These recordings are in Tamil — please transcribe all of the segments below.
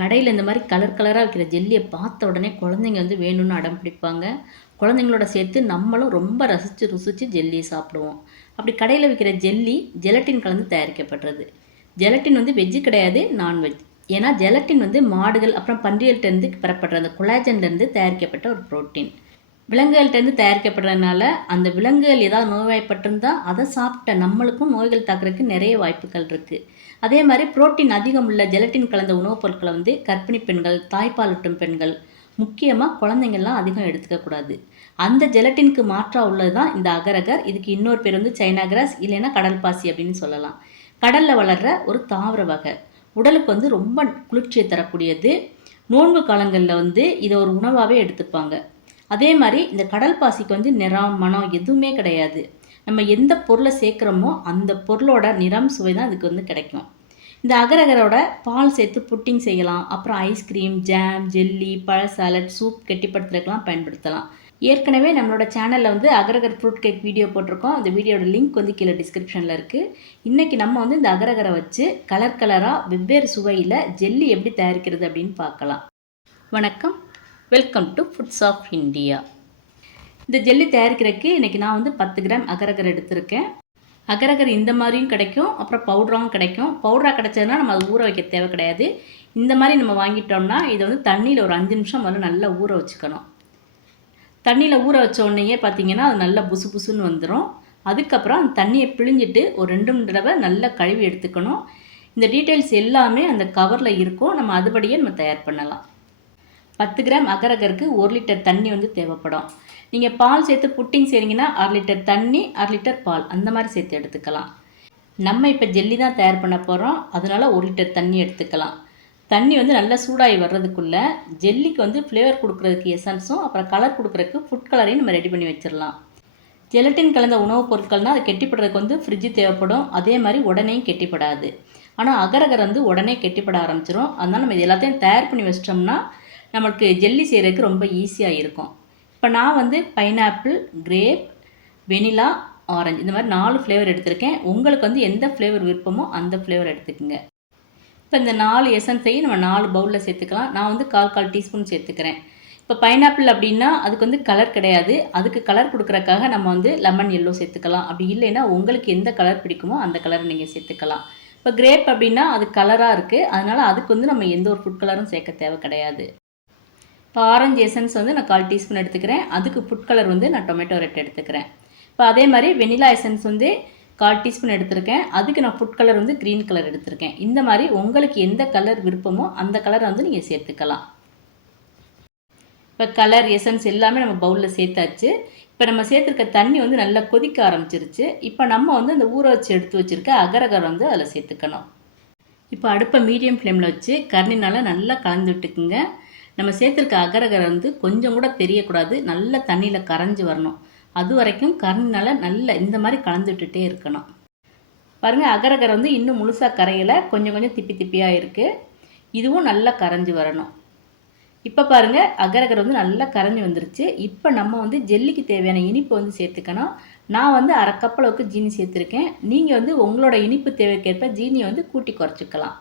கடையில் இந்த மாதிரி கலர் கலராக வைக்கிற ஜெல்லியை பார்த்த உடனே குழந்தைங்க வந்து வேணும்னு அடம் பிடிப்பாங்க. குழந்தைங்களோட சேர்த்து நம்மளும் ரொம்ப ரசித்து ருசித்து ஜெல்லியை சாப்பிடுவோம். அப்படி கடையில் விற்கிற ஜெல்லி ஜெலட்டின் கலந்து தயாரிக்கப்படுறது. ஜெலட்டின் வந்து வெஜ்ஜு கிடையாது, நான்வெஜ். ஏன்னா ஜெலட்டின் வந்து மாடுகள் அப்புறம் பன்றிகள்கிட்டருந்து பெறப்படுற அந்த கொலாஜன்லேருந்து தயாரிக்கப்பட்ட ஒரு புரோட்டீன். விலங்குகள்கிட்டருந்து தயாரிக்கப்படுறதுனால அந்த விலங்குகள் ஏதாவது நோய்வாய்ப்பட்டிருந்தால் அதை சாப்பிட்ட நம்மளுக்கும் நோய்கள் தாக்குறதுக்கு நிறைய வாய்ப்புகள் இருக்குது. அதே மாதிரி புரோட்டீன் அதிகம் உள்ள ஜெலட்டின் கலந்த உணவுப் பொருட்களை வந்து கர்ப்பிணி பெண்கள், தாய்ப்பாலூட்டும் பெண்கள், முக்கியமாக குழந்தைங்கள்லாம் அதிகம் எடுத்துக்கக்கூடாது. அந்த ஜெலட்டினுக்கு மாற்றாக உள்ளது தான் இந்த அகரகர். இதுக்கு இன்னொரு பேர் வந்து சைனா கிராஸ், இல்லைன்னா கடல் பாசி அப்படின்னு சொல்லலாம். கடலில் வளர்கிற ஒரு தாவர வகை. உடலுக்கு வந்து ரொம்ப குளிர்ச்சியை தரக்கூடியது. நோன்பு காலங்களில் வந்து இதை ஒரு உணவாகவே எடுத்துப்பாங்க. அதே மாதிரி இந்த கடல் பாசிக்கு வந்து நிறம், மனம் எதுவுமே கிடையாது. நம்ம எந்த பொருளை சேர்க்குறோமோ அந்த பொருளோட நிறம், சுவை தான் இதுக்கு வந்து கிடைக்கும். இந்த அகரகரோட பால் சேர்த்து புட்டிங் செய்யலாம். அப்புறம் ஐஸ்கிரீம், ஜாம், ஜெல்லி, பழ சாலட், சூப் கெட்டிப்படுத்துறதுக்கெலாம் பயன்படுத்தலாம். ஏற்கனவே நம்மளோட சேனலில் வந்து அகரகர் ஃப்ரூட் கேக் வீடியோ போட்டிருக்கோம். அந்த வீடியோட லிங்க் வந்து கீழே டிஸ்கிரிப்ஷனில் இருக்குது. இன்றைக்கி நம்ம வந்து இந்த அகரகரை வச்சு கலர் கலராக வெவ்வேறு சுவையில் ஜெல்லி எப்படி தயாரிக்கிறது அப்படின்னு பார்க்கலாம். வணக்கம், welcome to foods of India. இந்த ஜெல்லி தயாரிக்கிறதுக்கு இன்றைக்கி நான் வந்து 10 கிராம் அகரகர் எடுத்திருக்கேன். அகரகர் இந்த மாதிரியும் கிடைக்கும், அப்புறம் பவுடராகவும் கிடைக்கும். பவுடராக கிடைச்சதுன்னா நம்ம அது ஊற வைக்க தேவை கிடையாது. இந்த மாதிரி நம்ம வாங்கிட்டோம்னா இதை வந்து தண்ணியில் ஒரு 5 நிமிஷம் முதல்ல நல்லா ஊற வச்சுக்கணும். தண்ணியில் ஊற வச்ச உடனேயே பார்த்தீங்கன்னா அது நல்லா புசு புசுன்னு வந்துடும். அதுக்கப்புறம் அந்த தண்ணியை பிழிஞ்சிட்டு ஒரு 2-3 தடவை நல்லா கழுவி எடுத்துக்கணும். இந்த டீட்டெயில்ஸ் எல்லாமே அந்த கவரில் இருக்கும். நம்ம அதுபடியே நம்ம தயார் பண்ணலாம். 10 கிராம் அகரகருக்கு 1 லிட்டர் தண்ணி வந்து தேவைப்படும். நீங்கள் பால் சேர்த்து புட்டிங் செய்கிறீங்கன்னா 1/2 லிட்டர் தண்ணி, 1/2 லிட்டர் பால் அந்த மாதிரி சேர்த்து எடுத்துக்கலாம். நம்ம இப்போ ஜெல்லி தான் தயார் பண்ண போகிறோம், அதனால் 1 லிட்டர் தண்ணி எடுத்துக்கலாம். தண்ணி வந்து நல்லா சூடாகி வர்றதுக்குள்ளே ஜெல்லிக்கு வந்து ஃப்ளேவர் கொடுக்குறதுக்கு எசன்ஸும் அப்புறம் கலர் கொடுக்குறதுக்கு ஃபுட் கலரையும் நம்ம ரெடி பண்ணி வச்சிடலாம். ஜெலட்டின் கலந்த உணவுப் பொருட்கள்னால் அது கெட்டிப்படுறதுக்கு வந்து ஃப்ரிட்ஜு தேவைப்படும். அதே மாதிரி உடனே கெட்டிப்படாது. ஆனால் அகரகர் வந்து உடனே கெட்டிப்பட ஆரம்பிச்சிடும். அதனால் நம்ம இது எல்லாத்தையும் தயார் பண்ணி வச்சிட்டோம்னா நம்மளுக்கு ஜெல்லி செய்கிறதுக்கு ரொம்ப ஈஸியாக இருக்கும். இப்போ நான் வந்து பைனாப்பிள், கிரேப், வெனிலா, ஆரஞ்சு இந்த மாதிரி 4 ஃப்ளேவர் எடுத்திருக்கேன். உங்களுக்கு வந்து எந்த ஃப்ளேவர் விருப்பமோ அந்த ஃப்ளேவர் எடுத்துக்கோங்க. இப்போ இந்த 4 எசன்ஸையும் நம்ம 4 பவுலில் சேர்த்துக்கலாம். நான் வந்து 1/4 டீஸ்பூன் சேர்த்துக்கிறேன். இப்போ பைனாப்பிள் அப்படின்னா அதுக்கு வந்து கலர் கிடையாது. அதுக்கு கலர் கொடுக்குறக்காக நம்ம வந்து லெமன் எல்லோ சேர்த்துக்கலாம். அப்படி இல்லைன்னா உங்களுக்கு எந்த கலர் பிடிக்குமோ அந்த கலரை நீங்கள் சேர்த்துக்கலாம். இப்போ கிரேப் அப்படின்னா அது கலராக இருக்குது, அதனால் அதுக்கு வந்து நம்ம எந்த ஒரு ஃபுட் கலரும் சேர்க்க தேவை கிடையாது. இப்போ ஆரஞ்சு எசன்ஸ் வந்து நான் 1/4 டீஸ்பூன் எடுத்துக்கிறேன். அதுக்கு ஃபுட் கலர் வந்து நான் டொமேட்டோ ரெட் எடுத்துக்கிறேன். இப்போ அதே மாதிரி வெனிலா எசன்ஸ் வந்து 1/4 டீஸ்பூன் எடுத்திருக்கேன். அதுக்கு நான் ஃபுட் கலர் வந்து க்ரீன் கலர் எடுத்திருக்கேன். இந்த மாதிரி உங்களுக்கு எந்த கலர் விருப்பமோ அந்த கலரை வந்து நீங்கள் சேர்த்துக்கலாம். இப்போ கலர், எசன்ஸ் எல்லாமே நம்ம பவுலில் சேர்த்தாச்சு. இப்போ நம்ம சேர்த்துருக்க தண்ணி வந்து நல்லா கொதிக்க ஆரம்பிச்சிருச்சு. இப்போ நம்ம வந்து அந்த ஊற வச்சு எடுத்து வச்சுருக்க அகரகர் வந்து அதில் சேர்த்துக்கணும். இப்போ அடுப்பை மீடியம் ஃப்ளேமில் வச்சு கரண்டினால் நல்லா கலந்து விட்டுக்குங்க. நம்ம சேர்த்துருக்க அகரகரை வந்து கொஞ்சம் கூட தெரியக்கூடாது, நல்லா தண்ணியில் கரைஞ்சி வரணும். அது வரைக்கும் கரண்டினால் நல்லா இந்த மாதிரி கலந்து விட்டுட்டே இருக்கணும். பாருங்கள், அகரகரை வந்து இன்னும் முழுசாக கரையலை, கொஞ்சம் கொஞ்சம் திப்பி திப்பியாக இருக்குது. இதுவும் நல்லா கரைஞ்சி வரணும். இப்போ பாருங்கள், அகரகரை வந்து நல்லா கரைஞ்சி வந்துருச்சு. இப்போ நம்ம வந்து ஜெல்லிக்கு தேவையான இனிப்பு வந்து சேர்த்துக்கணும். நான் வந்து 1/2 கப் அளவுக்கு ஜீனி சேர்த்துருக்கேன். நீங்கள் வந்து உங்களோட இனிப்பு தேவைக்கேற்ப ஜீனியை வந்து கூட்டி குறைச்சிக்கலாம்.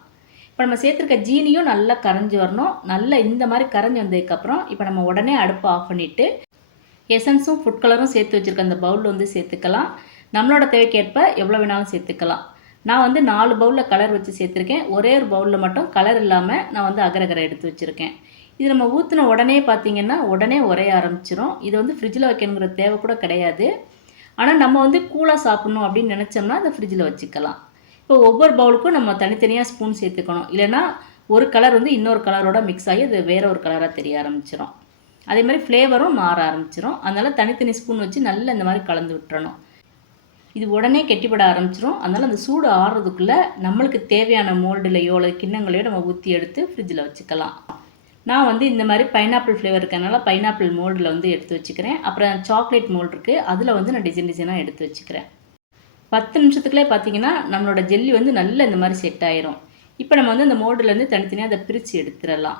இப்போ நம்ம சேர்த்துருக்க ஜீனியும் நல்லா கரைஞ்சி வரணும். நல்லா இந்த மாதிரி கரைஞ்சி வந்ததுக்கப்புறம் இப்போ நம்ம உடனே அடுப்பை ஆஃப் பண்ணிவிட்டு எசன்ஸும் ஃபுட் கலரும் சேர்த்து வச்சுருக்க அந்த பவுலில் வந்து சேர்த்துக்கலாம். நம்மளோட தேவைக்கேற்ப எவ்வளோ வேணாலும் சேர்த்துக்கலாம். நான் வந்து 4 பவுலில் கலர் வச்சு சேர்த்துருக்கேன். ஒரே ஒரு பவுலில் மட்டும் கலர் இல்லாமல் நான் வந்து அகரகரை எடுத்து வச்சுருக்கேன். இது நம்ம ஊற்றின உடனே பார்த்திங்கன்னா உடனே உரைய ஆரம்பிச்சிடும். இது வந்து ஃப்ரிட்ஜில் வைக்கணுங்கிற தேவை கூட கிடையாது. ஆனால் நம்ம வந்து கூலாக சாப்பிட்ணும் அப்படின்னு நினச்சோம்னா அதை ஃப்ரிட்ஜில் வச்சுக்கலாம். இப்போ ஒவ்வொரு பவுலுக்கும் நம்ம தனித்தனியாக ஸ்பூன் சேர்த்துக்கணும். இல்லைனா ஒரு கலர் வந்து இன்னொரு கலரோட மிக்ஸ் ஆகி அது வேறு ஒரு கலராக தெரிய ஆரம்பிச்சிடும். அதே மாதிரி ஃப்ளேவரும் மாற ஆரம்பிச்சிடும். அதனால் தனித்தனி ஸ்பூன் வச்சு நல்லா இந்த மாதிரி கலந்து விட்டுறணும். இது உடனே கெட்டிப்பட ஆரம்பிச்சிடும். அதனால் அந்த சூடு ஆறுறதுக்குள்ளே நம்மளுக்கு தேவையான மோல்டுலையோ அல்லது கிண்ணங்களையோ நம்ம ஊற்றி எடுத்து ஃப்ரிட்ஜில் வச்சுக்கலாம். நான் வந்து இந்த மாதிரி பைனாப்பிள் ஃப்ளேவர் இருக்கனால பைனாப்பிள் மோல்டில் வந்து எடுத்து வச்சுக்கிறேன். அப்புறம் சாக்லேட் மோல்டு இருக்குது, அதில் வந்து நான் டிசைனாக எடுத்து வச்சுக்கிறேன். 10 நிமிஷத்துக்குள்ளே பார்த்தீங்கன்னா நம்மளோட ஜெல்லி வந்து நல்லா இந்த மாதிரி செட் ஆயிரும். இப்போ நம்ம வந்து அந்த மோல்டுலேருந்து தனித்தனியாக அதை பிரித்து எடுத்துடலாம்.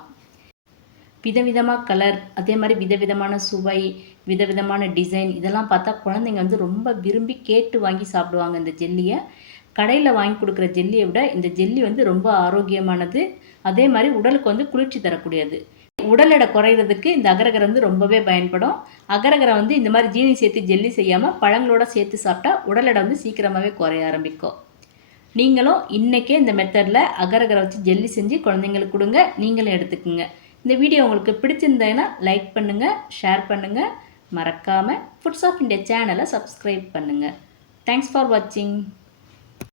விதவிதமாக கலர், அதே மாதிரி விதவிதமான சுவை, விதவிதமான டிசைன் இதெல்லாம் பார்த்தா குழந்தைங்க வந்து ரொம்ப விரும்பி கேட்டு வாங்கி சாப்பிடுவாங்க இந்த ஜெல்லியை. கடையில் வாங்கி கொடுக்குற ஜெல்லியை விட இந்த ஜெல்லி வந்து ரொம்ப ஆரோக்கியமானது, அதே மாதிரி உடலுக்கு வந்து குளிர்ச்சி தரக்கூடியது. உடல் எடை குறையிறதுக்கு இந்த அகரகரை வந்து ரொம்பவே பயன்படும். அகரகரை வந்து இந்த மாதிரி ஜீனி சேர்த்து ஜெல்லி செய்யாமல் பழங்களோட சேர்த்து சாப்பிட்டா உடல் எடை வந்து சீக்கிரமாகவே குறைய ஆரம்பிக்கும். நீங்களும் இன்றைக்கே இந்த மெத்தடில் அகரகரை வச்சு ஜெல்லி செஞ்சு குழந்தைங்களுக்கு கொடுங்க, நீங்களும் எடுத்துக்குங்க. இந்த வீடியோ உங்களுக்கு பிடிச்சிருந்ததுன்னா லைக் பண்ணுங்கள், ஷேர் பண்ணுங்கள், மறக்காமல் ஃபுட்ஸ் ஆஃப் இந்தியா சேனலை சப்ஸ்கிரைப் பண்ணுங்கள். தேங்க்ஸ் ஃபார் வாட்சிங்.